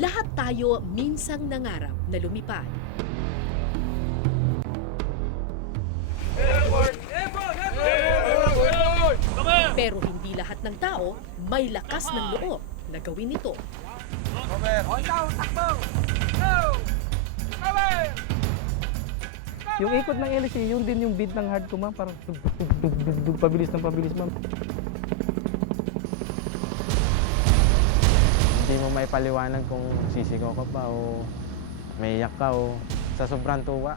Lahat tayo minsang nangarap na lumipad. Pero hindi lahat ng tao may lakas ng loob na gawin ito. Yung ikot ng LC, yun din yung beat ng hard ko, ma'am. Parang dug, pabilis ng pabilis, ma'am. Hindi mo may paliwanag kung sisigaw ka pa o may iyak ka o sa sobrang tuwa.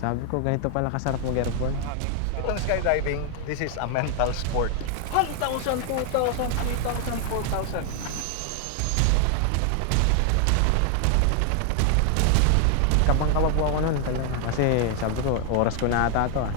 Sabi ko, ganito pala kasarap mag-airborne. Itong skydiving, this is a mental sport. 1,000, 2,000, 3,000, 4,000. Kabang-kaba po ako noon talaga. Kasi sabi ko, oras ko na ata ito ah.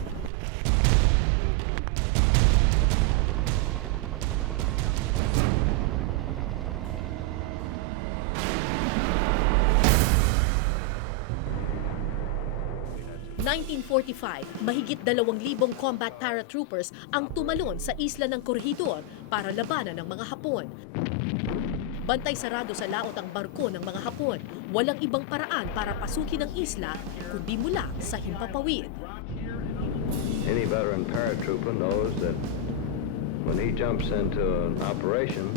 ...1945, mahigit 2,000 combat paratroopers ang tumalon sa isla ng Corregidor para labanan ng mga Hapon. Bantay sarado sa laot ang barko ng mga Hapon. Walang ibang paraan para pasukin ang isla kundi mula sa himpapawid. Any veteran paratrooper knows that when he jumps into an operation,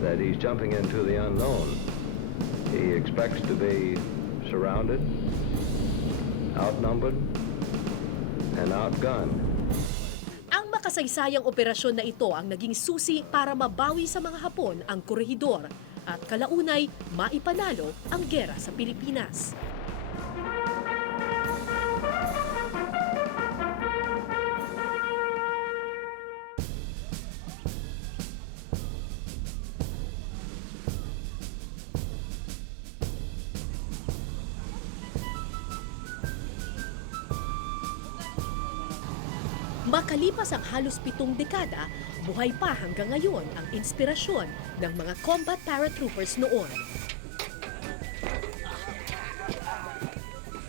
that he's jumping into the unknown. He expects to be surrounded, outnumbered, and outgunned. Ang makasaysayang operasyon na ito ang naging susi para mabawi sa mga Hapon ang Corregidor at kalaunay maipanalo ang gera sa Pilipinas. Makalipas ang halos 7 dekada, buhay pa hanggang ngayon ang inspirasyon ng mga combat paratroopers noon.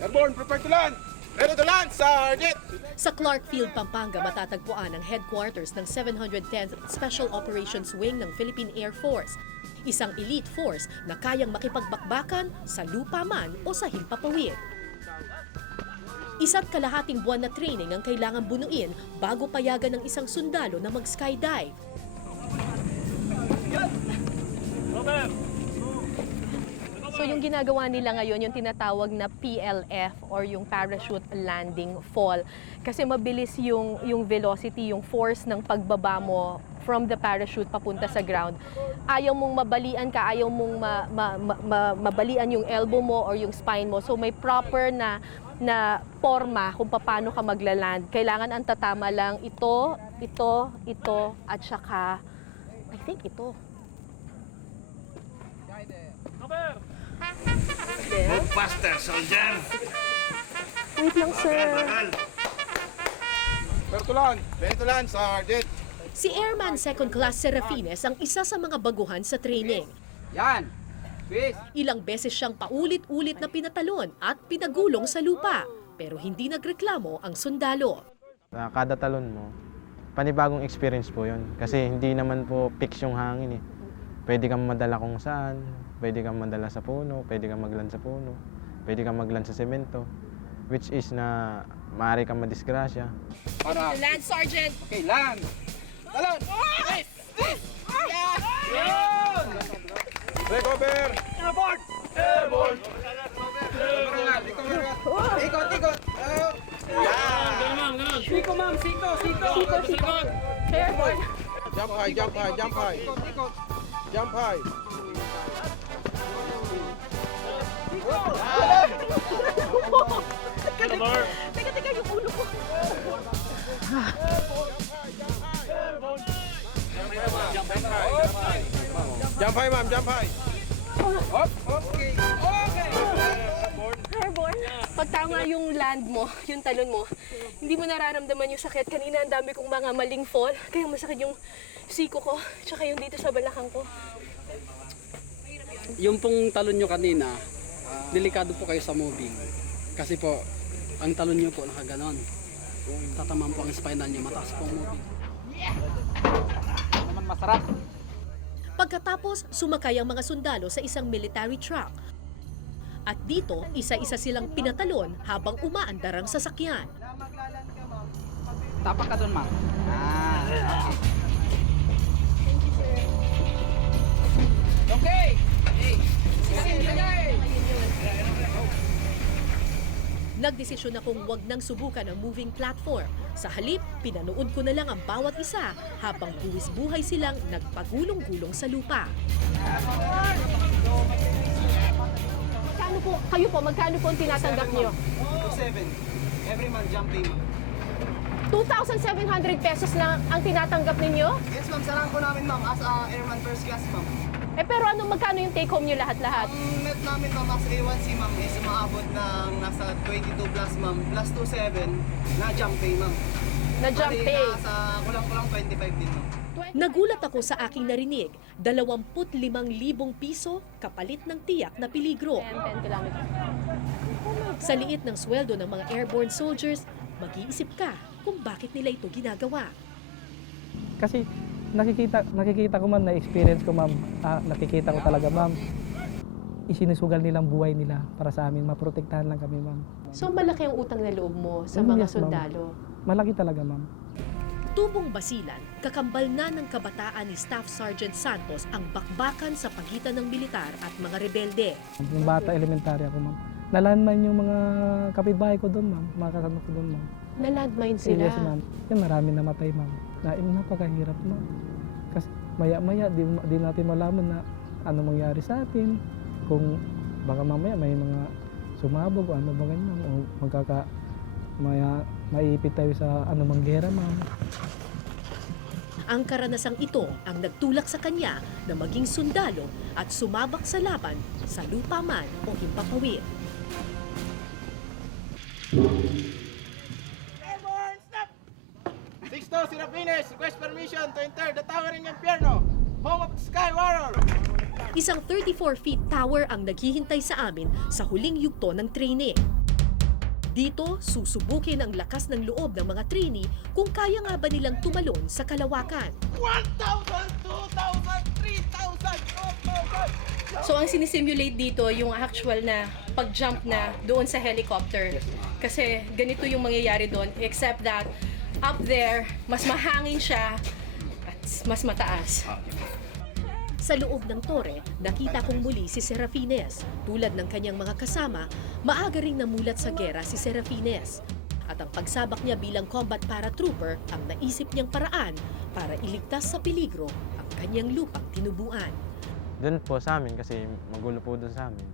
Airborne, prepare to land! Ready to land, Sergeant! Sa Clark Field, Pampanga, matatagpuan ang headquarters ng 710th Special Operations Wing ng Philippine Air Force. Isang elite force na kayang makipagbakbakan sa lupa man o sa himpapawid. Isa't kalahating buwan na training ang kailangan bunuin bago payagan ng isang sundalo na mag-skydive. So yung ginagawa nila ngayon, yung tinatawag na PLF or yung Parachute Landing Fall. Kasi mabilis yung velocity, yung force ng pagbaba mo from the parachute papunta sa ground. Ayaw mong mabalian ka, ayaw mong mabalian yung elbow mo or yung spine mo. So may proper na forma kung paano ka maglaland. Kailangan ang tatama lang ito, at saka, I think ito. Move faster, soldier! Wait lang, sir. Ready to land, Sergeant! Si Airman Second Class Serafines ang isa sa mga baguhan sa training. Yan! Ilang beses siyang paulit-ulit na pinatalon at pinagulong sa lupa, pero hindi nagreklamo ang sundalo. Kada talon mo, panibagong experience po yun. Kasi hindi naman po fix yung hangin eh. Pwede kang madala kung saan, pwede kang madala sa puno, pwede kang maglan sa puno, pwede kang maglan sa semento, which is na maaari kang madisgrasya. Land, Sergeant! Okay, land! Talon! Recover! Airborne! Airborne! Ikot! Siko, ma'am! Siko! Airborne! Jump high! Ikot! Jump high! Teka, yung ulo ko. Jump high, ma'am! Jump high! Okay! Airborne. Pag tama yung land mo, yung talon mo, hindi mo nararamdaman yung sakit. Kanina ang dami kong mga maling fall, kaya masakit yung siko ko, tsaka yung dito sa balakang ko. Yung pong talon nyo kanina, delikado po kayo sa moving. Kasi po, ang talon nyo po nakaganon. Tatamaan po ang spinal nyo, mataas po ang moving. Naman masarap. Pagkatapos, sumakay ang mga sundalo sa isang military truck. At dito, isa-isa silang pinatalon habang umaandar ang sasakyan. Tapak ka doon, ma'am. Okay. Nagdesisyon akong wag nang subukan ang moving platform. Sa halip, pinanood ko na lang ang bawat isa habang buwis buhay silang nagpagulong-gulong sa lupa. Magkano po ang tinatanggap niyo? 7. Every month jumping. 2,700 pesos lang ang tinatanggap ninyo? Yes ma'am, sarahan po namin ma'am as airman first class ma'am. Pero magkano yung take home niyo lahat-lahat? Ang net namin ma'am as A1C ma'am is umaabot ng nasa 22 plus ma'am, plus 27 na jump pay ma'am. Na jump Bali, pay? Nasa kulang-kulang 25 din ma'am. Nagulat ako sa aking narinig, 25,000 piso kapalit ng tiyak na peligro. 10 kilometers. Sa liit ng sweldo ng mga airborne soldiers, mag-iisip ka kung bakit nila ito ginagawa. Kasi nakikita ko ma'am, na-experience ko ma'am, nakikita ko talaga ma'am, isinusugal nilang buhay nila para sa amin, maprotektahan lang kami ma'am. So malaki ang utang na loob mo sa Mm, mga yes, ma'am. sundalo? Malaki talaga ma'am. Tubong Basilan, kakambal na ng kabataan ni Staff Sergeant Santos ang bakbakan sa pagitan ng militar at mga rebelde. Yung bata elementary ako ma'am, nalandmine yung mga kapitbahay ko doon ma'am, mga kasama ko doon ma'am. Na-landmine sila? Yes ma'am, yan marami namatay ma'am. Napakahirap ma'am. Kasi maya-maya di natin malaman na ano mangyari sa atin. Kung baka mamaya may mga sumabog o ano ba ganyan o maiipit tayo sa anumang gera ma'am. Ang karanasang ito ang nagtulak sa kanya na maging sundalo at sumabak sa laban sa lupa man o himpapawid. Sixto Serafines, request permission to enter the towering Impierno, home of the Sky Warrior. Isang 34 feet tower ang naghihintay sa amin sa huling yugto ng training. Dito, susubukin ang lakas ng loob ng mga trainee kung kaya nga ba nilang tumalon sa kalawakan. 1,000, 2,000, 3,000, 4,000. So ang sinisimulate dito yung actual na pag-jump na doon sa helicopter. Kasi ganito yung mangyayari doon, except that up there, mas mahangin siya at mas mataas. Sa loob ng tore, nakita kong muli si Serafines. Tulad ng kanyang mga kasama, maaga ring namulat sa gera si Serafines. At ang pagsabak niya bilang combat paratrooper ang naisip niyang paraan para iligtas sa peligro ang kanyang lupang tinubuan. Doon po sa amin kasi magulo po doon sa amin.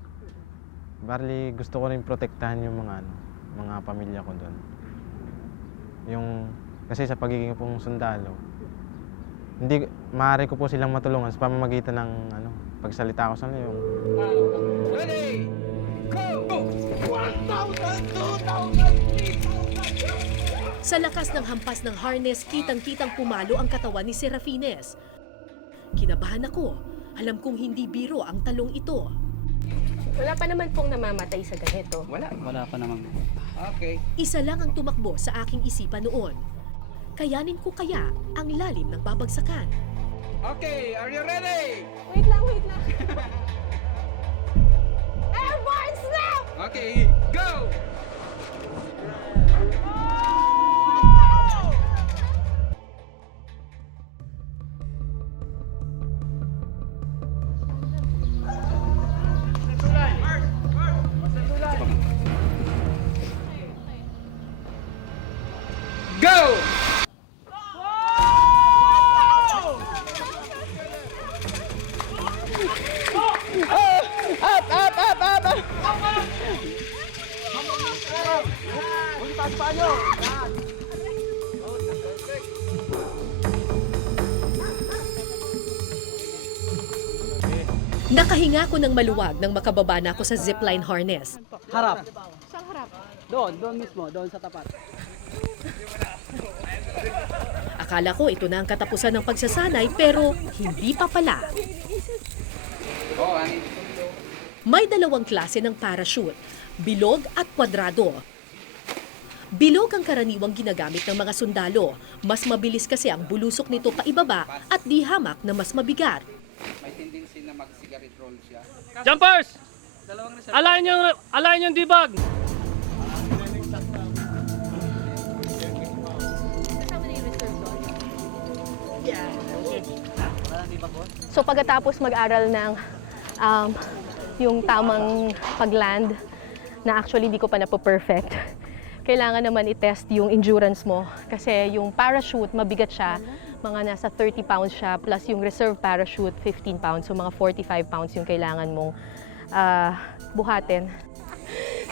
Barely gusto ko rin protektahan yung mga pamilya ko doon. Kasi sa pagiging pong sundalo, hindi maaari ko po silang matulungan sa pamamagitan ng pagsalita ko sa kanila yung Ready, go! 1,000, 2,000, 3,000. Sa lakas ng hampas ng harness, kitang-kitang pumalo ang katawan ni Serafines. Kinabahan ako. Alam kong hindi biro ang talong ito. Wala pa naman pong namamatay sa ganito. Wala pa naman. Okay. Isa lang ang tumakbo sa aking isipan noon. Kayanin ko kaya ang lalim ng babagsakan. Okay, are you ready? Wait lang. Airborne snap! Okay, go! Go! Nakahinga ko ng maluwag nang makababa na ako sa zipline harness. Harap. Saan harap? Doon mismo, doon sa tapat. Akala ko ito na ang katapusan ng pagsasanay pero hindi pa pala. May dalawang klase ng parachute, bilog at kwadrado. Bilog ang karaniwang ginagamit ng mga sundalo. Mas mabilis kasi ang bulusok nito paibaba at di hamak na mas mabigat. may tendency na mag-cigarette roll siya. Jumpers! Dalawang reserve. Alayin yung dibag! So pagkatapos mag-aral ng yung tamang pag-land, na actually hindi ko pa napo-perfect, kailangan naman i-test yung endurance mo. Kasi yung parachute, mabigat siya, mga nasa 30 pounds siya, plus yung reserve parachute, 15 pounds. So mga 45 pounds yung kailangan mong buhatin.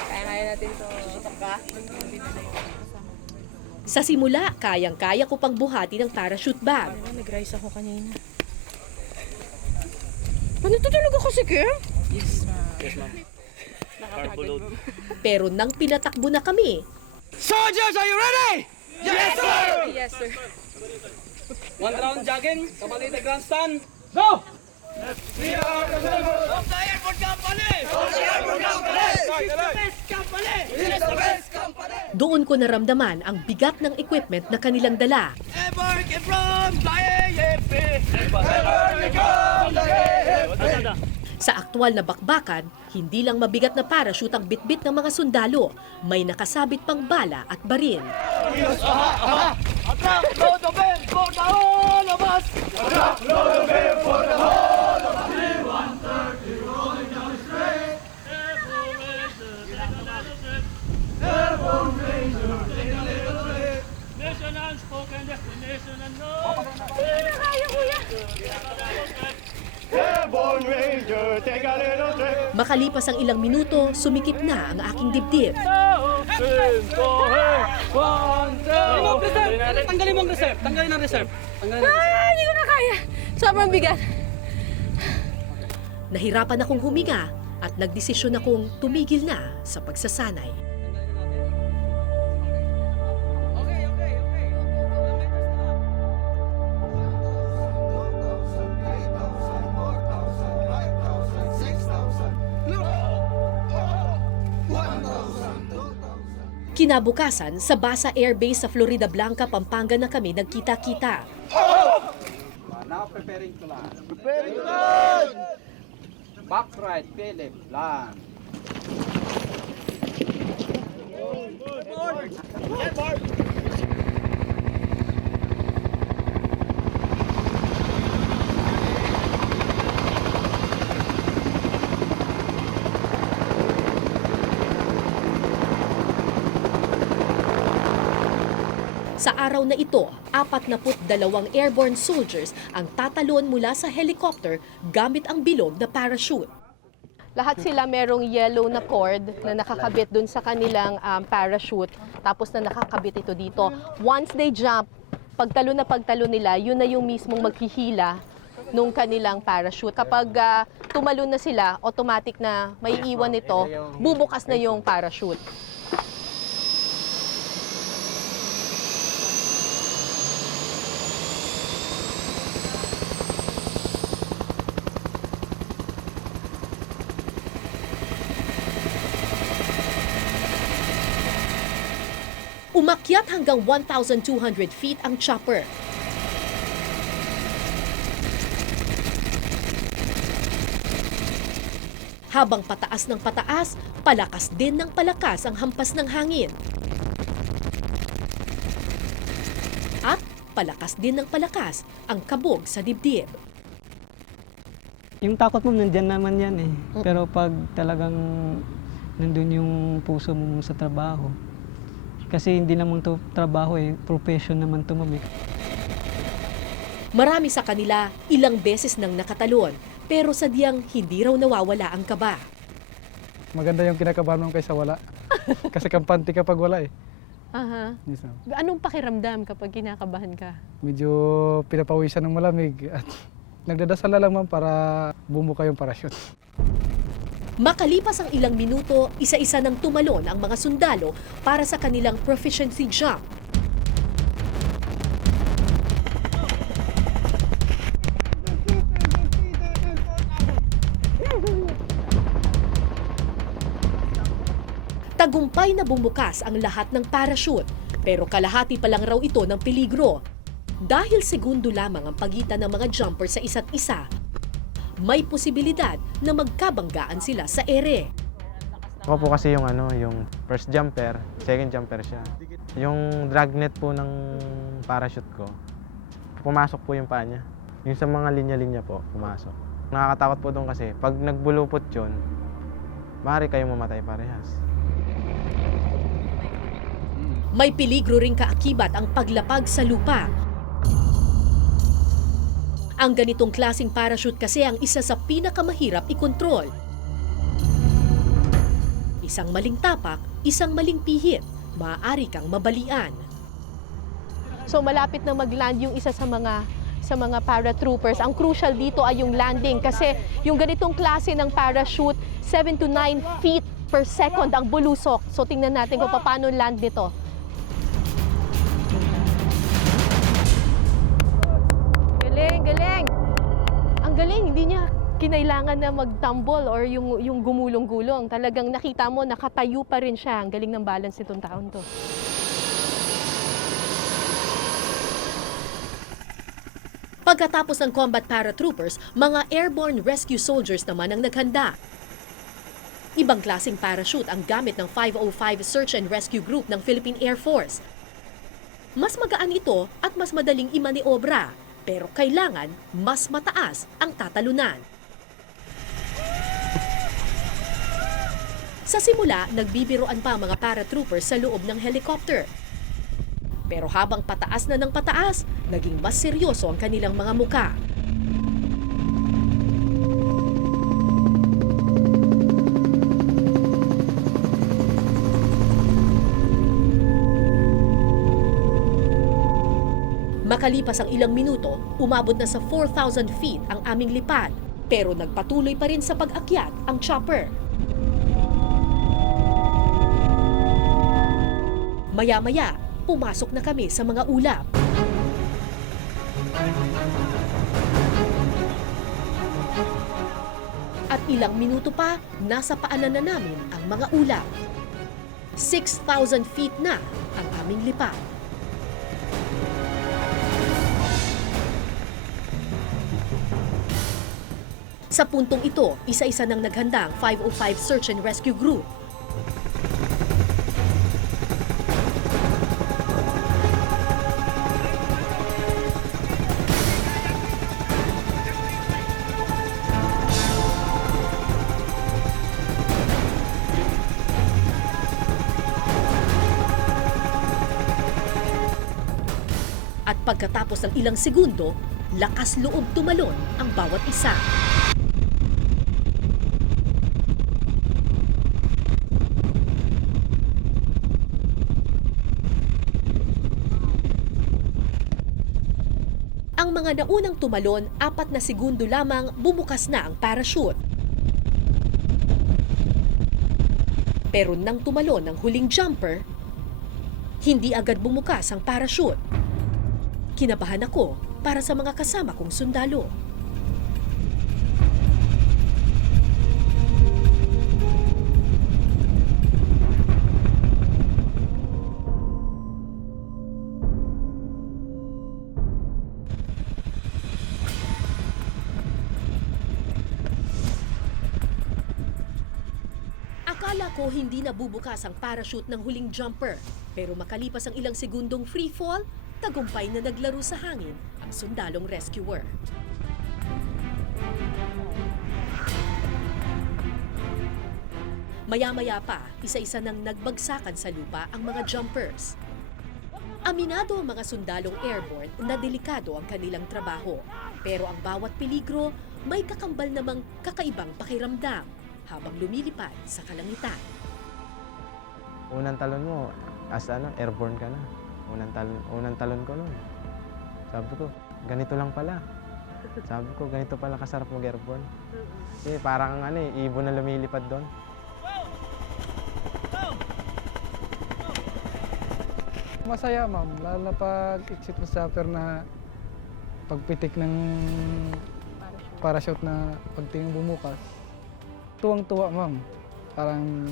Kaya natin to. Sa simula, kayang-kaya ko pang buhati ng parachute bag. Nag-rise ako kanina. Ano to talaga kasi, Kim? Yes, ma'am. Nakakagod. Pero nang pinatakbo na kami, Soldiers, are you ready? Yes, sir! Yes, sir. One round jogging, kabalik na grandstand. Go! doon ko naramdaman ang bigat ng equipment na kanilang dala. Sa aktwal na bakbakan, hindi lang mabigat na parachute ang bitbit ng mga sundalo, may nakasabit pang bala at baril. Makalipas ang ilang minuto, sumikip na ang aking dibdib. Tanggalin mo ang reserve. Tanggalin ang reserve. Hindi ko na kaya. Sobrang bigat. Nahirapan akong huminga at nagdesisyon akong tumigil na sa pagsasanay. Kinabukasan, sa Basa Air Base sa Florida Blanca, Pampanga na kami nagkita-kita. Now preparing to land. Preparing to land! Back right, Philip, land. Sa araw na ito, 42 airborne soldiers ang tatalon mula sa helicopter gamit ang bilog na parachute. Lahat sila merong yellow na cord na nakakabit dun sa kanilang parachute, tapos na nakakabit ito dito. Once they jump, pagtalon nila, yun na yung mismong maghihila nung kanilang parachute. Kapag tumalon na sila, automatic na may iwan nito, bubukas na yung parachute. Umakyat hanggang 1,200 feet ang chopper. Habang pataas ng pataas, palakas din ng palakas ang hampas ng hangin. At palakas din ng palakas ang kabog sa dibdib. Yung takot mo, nandyan naman yan eh. Pero pag talagang nandun yung puso mo sa trabaho, kasi hindi naman to trabaho eh, profession naman to, ma'am. Marami sa kanila ilang beses nang nakatalon, pero sadyang hindi raw nawawala ang kaba. Maganda yung kinakabahan mo kaysa wala. Kasi kampante kapag wala eh. Aha. Yes, ma'am. Anong pakiramdam kapag kinakabahan ka? Medyo pinapawisan ng malamig at nagdadasal na lang, ma'am, para bumuka yung parachute. Makalipas ang ilang minuto, isa-isa nang tumalon ang mga sundalo para sa kanilang proficiency jump. Tagumpay na bumukas ang lahat ng parachute, pero kalahati pa lang raw ito ng peligro. Dahil segundo lamang ang pagitan ng mga jumper sa isa't isa, may posibilidad na magkabanggaan sila sa ere. Ako po kasi yung yung first jumper, second jumper siya. Yung dragnet po ng parachute ko, pumasok po yung paa niya. Yung sa mga linya-linya po, pumasok. Nakakatakot po doon kasi pag nagbulupot yun, maaari kayong mamatay parehas. May peligro ring kaakibat ang paglapag sa lupa. Ang ganitong klaseng parachute kasi ang isa sa pinakamahirap ikontrol. Isang maling tapak, isang maling pihit, maaari kang mabalian. So malapit na mag-land yung isa sa mga paratroopers. Ang crucial dito ay yung landing kasi yung ganitong klase ng parachute, 7 to 9 feet per second ang bulusok. So tingnan natin kung paano land nito. Galing, galing! Ang galing, hindi niya kinailangan na magtumble or yung gumulong-gulong. Talagang nakita mo, nakatayo pa rin siya. Ang galing ng balance nitong taon to. Pagkatapos ng combat paratroopers, mga airborne rescue soldiers naman ang naghanda. Ibang klaseng parachute ang gamit ng 505 Search and Rescue Group ng Philippine Air Force. Mas magaan ito at mas madaling imaniobra, pero kailangan mas mataas ang tatalunan. Sa simula, nagbibiroan pa ang mga paratroopers sa loob ng helicopter. Pero habang pataas na ng pataas, naging mas seryoso ang kanilang mga muka. Makalipas ang ilang minuto, umabot na sa 4,000 feet ang aming lipad. Pero nagpatuloy pa rin sa pag-akyat ang chopper. Maya-maya, pumasok na kami sa mga ulap. At ilang minuto pa, nasa paanan na namin ang mga ulap. 6,000 feet na ang aming lipad. Sa puntong ito, isa-isa nang naghanda ang 505 Search and Rescue Group. At pagkatapos ng ilang segundo, lakas loob tumalon ang bawat isa. Ang mga naunang tumalon, 4 na segundo lamang bumukas na ang parachute. Pero nang tumalon ang huling jumper, hindi agad bumukas ang parachute. Kinabahan ako para sa mga kasama kong sundalo. Akala ko hindi nabubukas ang parachute ng huling jumper, pero makalipas ang ilang segundong free fall, tagumpay na naglaro sa hangin ang sundalong rescuer. Maya-maya pa, isa-isa nang nagbagsakan sa lupa ang mga jumpers. Aminado ang mga sundalong airborne na delikado ang kanilang trabaho, pero ang bawat peligro may kakambal namang kakaibang pakiramdam habang lumilipad sa kalangitan. Unang talon mo, airborne ka na. Unang talon ko noon. Sabi ko, ganito lang pala. Sabi ko, ganito pala kasarap mag-airborne. Kasi parang ibon na lumilipad doon. Masaya, ma'am. Lalo na pag-exit mo sa upper na pagpitik ng parachute na pagtingin bumukas. Tuwang-tuwa, ma'am. Parang,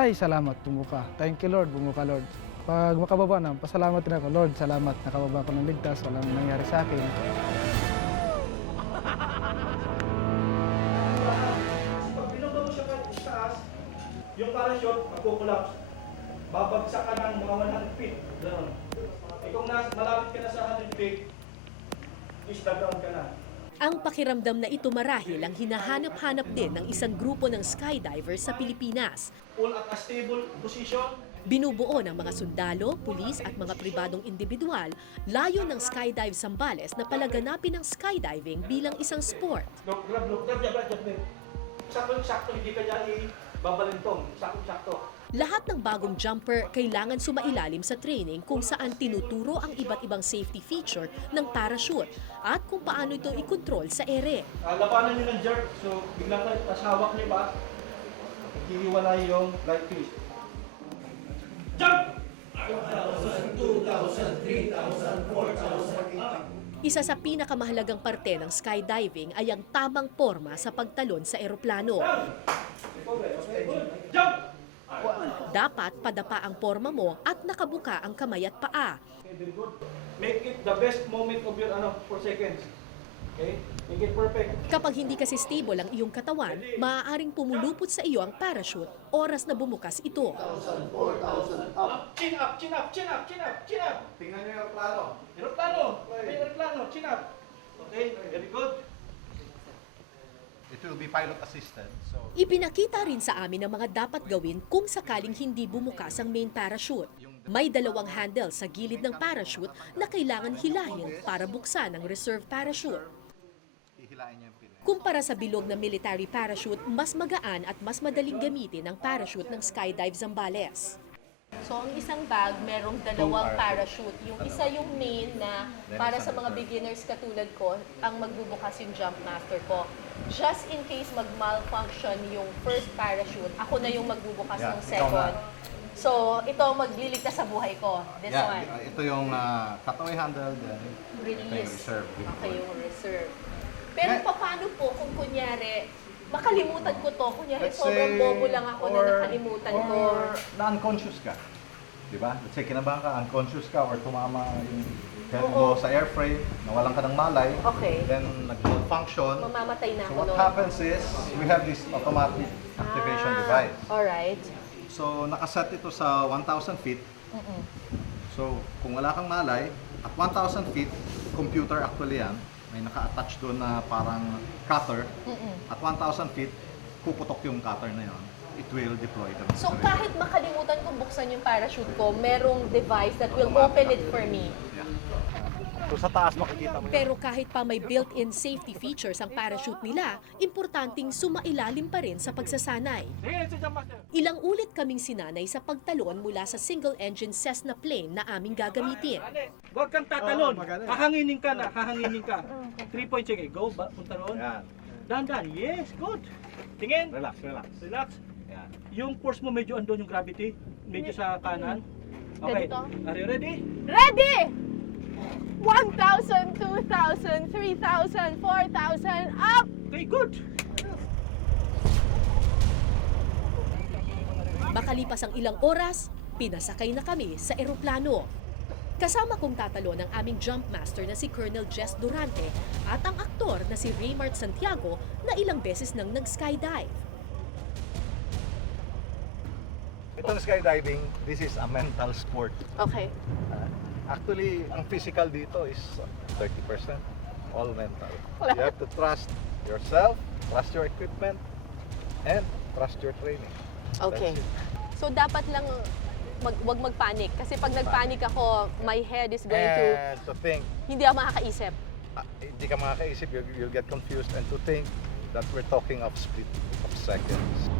hi, salamat, bumuka. Thank you, Lord, bumuka, Lord. Pag makababa na, pasalamat din ako, Lord, salamat, nakababa ko ng ligtas, walang nangyari sa akin. yung parachute, magkukulaps. Babagsak ka ng mga 100 feet. Gano'n. Kung malapit ka na sa 100 feet, is the ground ka na. Ang pakiramdam na ito marahil ang hinahanap-hanap din ng isang grupo ng skydivers sa Pilipinas. Pull at a stable position. Binubuo ng mga sundalo, pulis at mga pribadong individual, layo ng Skydive Zambales na palaganapin ang skydiving bilang isang sport. Grab. Sakto, hindi ka dyan babalintong. Sakto. Lahat ng bagong jumper kailangan sumailalim sa training kung saan tinuturo ang iba't ibang safety feature ng parachute at kung paano ito i-control sa ere. Labanan nyo ng jerk, so biglang tas hawak nyo pa, hihiwalay yung right twist. Jump! 1,000, 2,000, 3,000, 4,000. Isa sa pinakamahalagang parte ng skydiving ay ang tamang forma sa pagtalon sa eroplano. Jump! Dapat padapa ang forma mo at nakabuka ang kamay at paa. Very good. Make it the best moment of your 4 seconds. Okay? Make it perfect. Kapag hindi kasi stable ang iyong katawan, maaaring pumulupot sa iyo ang parachute oras na bumukas ito. 1,000, 4,000, up. Chin up. Tingnan nyo yung aeroplano. Chin up. Okay, very good. It will be pilot assisted. So Ipinakita rin sa amin ang mga dapat gawin kung sakaling hindi bumukas ang main parachute. May 2 handle sa gilid ng parachute na kailangan hilahin para buksan ang reserve parachute. hihilain niya yung pin. Kumpara sa bilog na military parachute, mas magaan at mas madaling gamitin ang parachute ng Skydive Zambales. So, ang isang bag, merong 2 parachute. Yung isa yung main na para sa mga beginners katulad ko, ang magbubukas yung jump master ko. Just in case mag-malfunction yung first parachute, ako na yung magbubukas ng second. So, ito magliligtas sa buhay ko. This one. Ito yung cutaway handle, then ito yung Release. reserve. Okay, yung reserve. Pero paano po kung kunyari, makalimutan ko to, kunyari Let's sobrang say, bobo lang ako na nakalimutan ko. Or na-unconscious ka. Diba? Let's say kinabahan ka, unconscious ka, or tumama yung head mo sa airframe, nawalan ka ng malay, Okay. then nag-malfunction. Mamamatay na So ako what noon. happens is, we have this automatic activation device. Alright. So nakaset ito sa 1,000 feet. So kung wala kang malay, at 1,000 feet, computer actually yan, may naka-attach doon na parang cutter. At 1,000 feet, puputok yung cutter na yon. It will deploy the So reserve. kahit makalimutan kong buksan yung parachute ko, merong device that will open it for me. Yeah. So sa taas makikita mo yun. Pero kahit pa may built-in safety features ang parachute nila, importanteng sumailalim pa rin sa pagsasanay. Ilang ulit kaming sinanay sa pagtalon mula sa single-engine Cessna plane na aming gagamitin. Huwag kang tatalon. Hahanginin ka na. 3 points, sige. Go, punta roon. Yan. Dahan. Yes, good. Tingin. Relax. Relax. Yan. Yung force mo medyo andun yung gravity. Medyo sa kanan. Okay. Ganito? Are you ready? Ready! 1,000, 2,000, 3,000, 4,000, up! Okay, good. Makalipas ang ilang oras, pinasakay na kami sa eroplano. Kasama kong tatalon ang aming jump master na si Colonel Jess Durante at ang aktor na si Raymart Santiago na ilang beses nang nag-skydive. Itong skydiving, this is a mental sport. Okay. Actually, ang physical dito is 30%, all mental. You have to trust yourself, trust your equipment, and trust your training. Okay. That's it. So dapat lang wag magpanik kasi pag nagpanik ako, my head is going to And to think, hindi ako makakaisip. hindi ka makakaisip, you'll get confused, and to think that we're talking of split of seconds.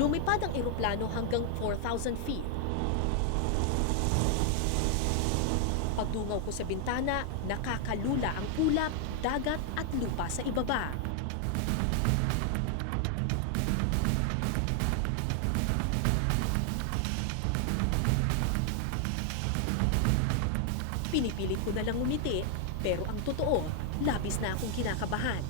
Lumipad ang eroplano hanggang 4,000 feet. Pagdungaw ko sa bintana, nakakalula ang ulap, dagat at lupa sa ibaba. Pinipilit ko na lang umiti, pero ang totoo, labis na akong kinakabahan.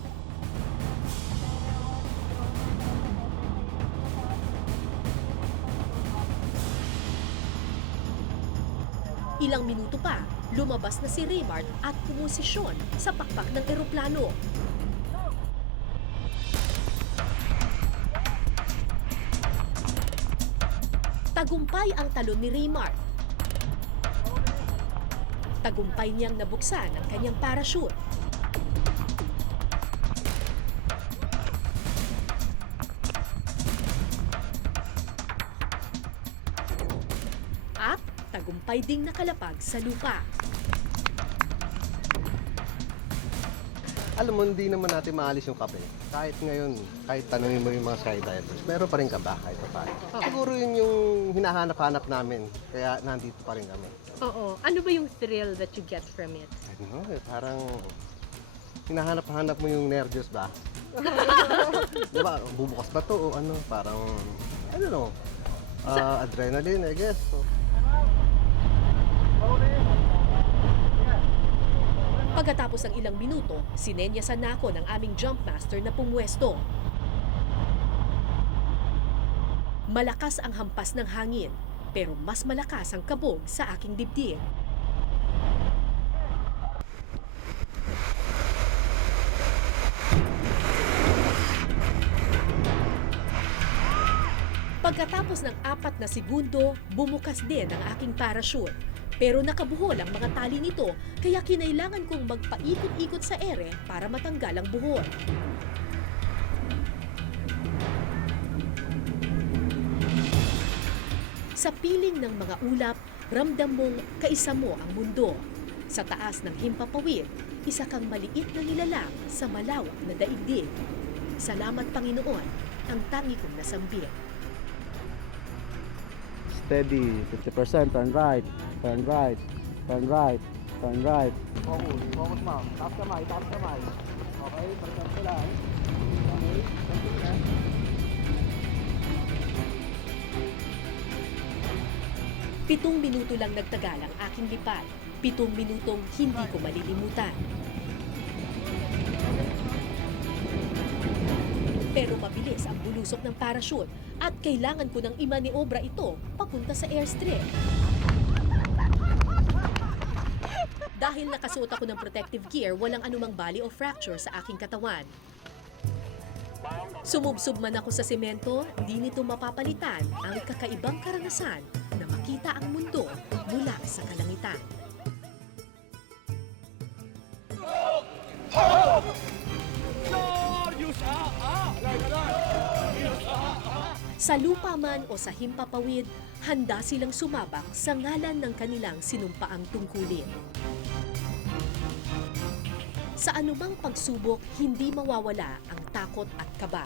Ilang minuto pa, lumabas na si Raymart at pumosisyon sa pakpak ng eroplano. Tagumpay ang talon ni Raymart. Tagumpay niyang nabuksan ang kanyang parachute. At tagumpay ding nakalapag sa lupa. Alam mo, hindi naman natin maalis yung kape. Kahit ngayon, kahit tanungin mo yung mga skydivers, meron pa rin kaba kahit pa paano. Siguro yun yung hinahanap-hanap namin, kaya nandito pa rin kami. Oo. Ano ba yung thrill that you get from it? Ano, parang hinahanap-hanap mo yung nervyos ba? Diba, bubukas ba to o ano, parang, I don't know, adrenaline, I guess. So, Pagkatapos ng ilang minuto, sinenyasan na ako ng aming jump master na pumwesto. Malakas ang hampas ng hangin, pero mas malakas ang kabog sa aking dibdib. Pagkatapos ng 4 na segundo, bumukas din ang aking parachute. Pero nakabuhol ang mga tali nito, kaya kinailangan kong magpaikot-ikot sa ere para matanggal ang buhol. Sa piling ng mga ulap, ramdam mong kaisa mo ang mundo. Sa taas ng himpapawid, isa kang maliit na nilalang sa malawak na daigdig. Salamat Panginoon, ang tangi kong nasambit. Steady, 50%, turn right, turn right, turn right, turn right. Focus ma'am. Taas kamay, taas kamay. Okay, balikan ko lang. Okay, continue. 7 minuto lang nagtagal ang aking lipad. 7 minutong hindi ko malilimutan. Pero mabilis ang bulusok ng parachute at kailangan ko nang imaniobra ito papunta sa airstrip. Dahil nakasuot ako ng protective gear, walang anumang bali o fracture sa aking katawan. Sumubsob man ako sa semento, di nito mapapalitan ang kakaibang karanasan na makita ang mundo mula sa kalangitan. Sa lupa man o sa himpapawid, handa silang sumabak sa ngalan ng kanilang sinumpaang tungkulin. Sa anumang pagsubok, hindi mawawala ang takot at kaba.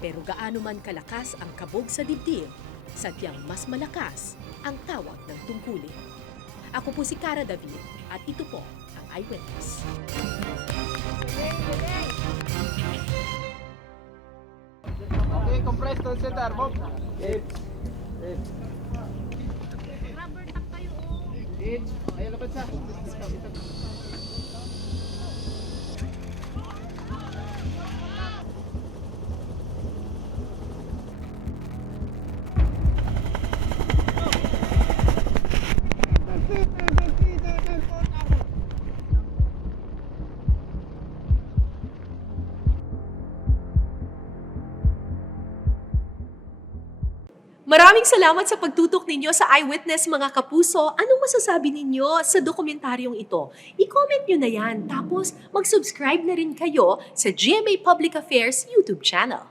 Pero gaano man kalakas ang kabog sa dibdib, sadyang mas malakas ang tawag ng tungkulin. Ako po si Cara David at ito po ang Eyewitness. Okay, compress to the center, move. Rubber tap kayo. Ayun, lapad sa. Maraming salamat sa pagtutok ninyo sa Eyewitness mga kapuso. Anong masasabi ninyo sa dokumentaryong ito? I-comment nyo na yan. Tapos mag-subscribe na rin kayo sa GMA Public Affairs YouTube channel.